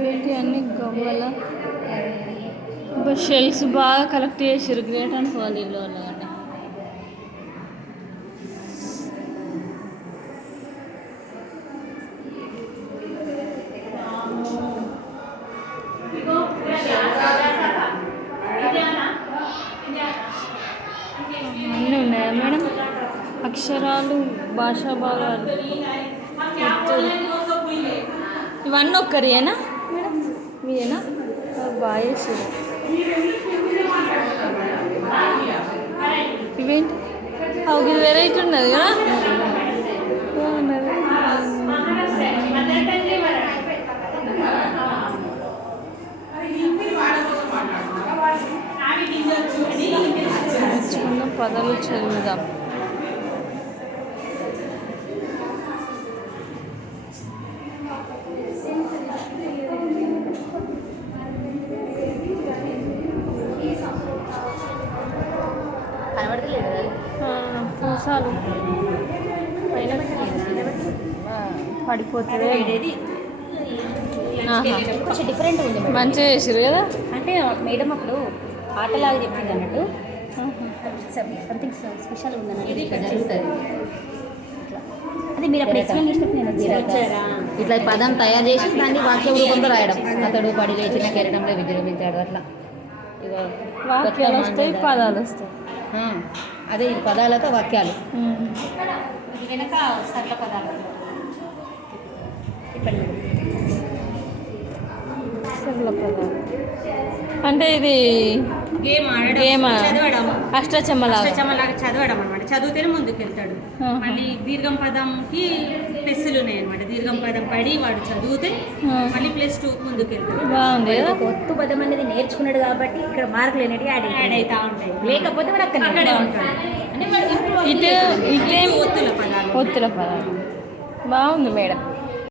వీటి అన్ని గవ్వల ఇప్పుడు షెల్స్ బాగా కలెక్ట్ చేసారు. గ్రేట్ అనుకోవాలి ఇల్లు వాళ్ళని. అన్నీ ఉన్నాయా మేడం? అక్షరాలు, భాషా భాగాలు, ఇవన్నీ ఒక్కరియేనా మేడం? మీరేనా? బాగా చేసారు. ఇవేంటి? ఇది వెరైటీ ఉన్నది కదా. నేర్చుకున్న పదాలు చదువుదాం. పూసాలు పైన పడిపోతుంది. కొంచెం డిఫరెంట్ ఉంది, మంచిగా చేసారు కదా. అంటే మేడం అప్పుడు ఆటలాగా చెప్పింది అన్నట్టు, సంథింగ్ స్పెషల్ ఉందన్నట్టు జరుగుతుంది. అదే మీరు అప్పుడు ఎక్స్ప్లెయిన్ చేసినప్పుడు నేను ఇట్లా పదం తయారు చేసి దాన్ని వాక్య రూపంలో రాయడం. అతడు పడి లేచిన కెరటంలో విజృంభించాడు అట్లా. వాక్యాలు వస్తాయి, పదాలు వస్తాయి. అదే ఇది పదాలతో వాక్యాలు. వెనక సరళ పదాలు. సరళ పదాలు అంటే ఇది గేమ్ చదవడం, అష్టచమ్మలాగా చదవడం అనమాట. చదివితేనే ముందుకు వెళ్తాడు. మళ్ళీ దీర్ఘం పదంకి ప్లస్లు ఉన్నాయి అనమాట. దీర్ఘం పదం పడి వాడు చదివితే మళ్ళీ +2 ముందుకు వెళ్తాడు. బాగుంది కదా. కొత్త పదం అనేది నేర్చుకున్నాడు కాబట్టి ఇక్కడ మార్కులు అనేవి యాడ్ అవుతా ఉంటాయి. లేకపోతే వాడు అక్కడే ఉంటాడు. ఒత్తుల పదాలు బాగుంది మేడం.